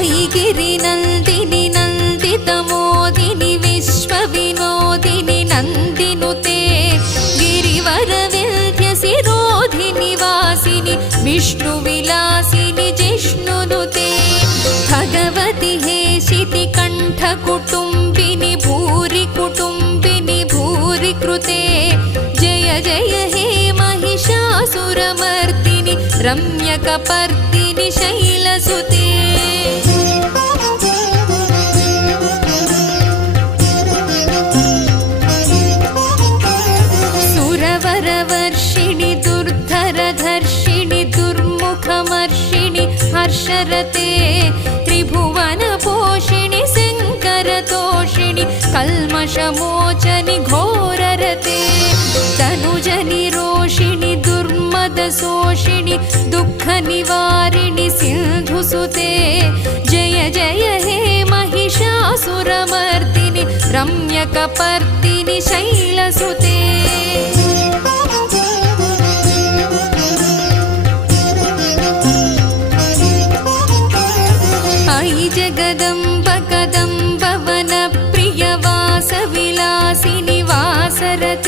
ऐगिरिनन्दिनि नन्दितमोदिनि विश्वविनोदिनि नन्दिनुते गिरिवरविन्ध्यसिरोधिनि वासिनि विष्णुविलासिनि जिष्णुनुते भगवति हेशिति कण्ठकुटुम्बिनि भूरि कुटुम्बिनि भूरि कृते जय जय हे महिषासुरमर्दिनि रम्यकपर्दिनि शैलसुते सुरवरवर्षिणि दुर्धरधर्षिणि दुर्मुखमर्षिणि हर्षरते त्रिभुवनपोषिणि शङ्करतोषिणि कल्मषमोचनि घोररते तनुजनि रोषिणि दुर्मदशोषिणि दुःखनिवारिणि सिन्धुसुते जय जय हे महिषासुरमर्दिनि रम्यकपर्दिनि शैलसुते अयि जगदम्ब कदम्ब वनप्रियवासविलासिनि वासरते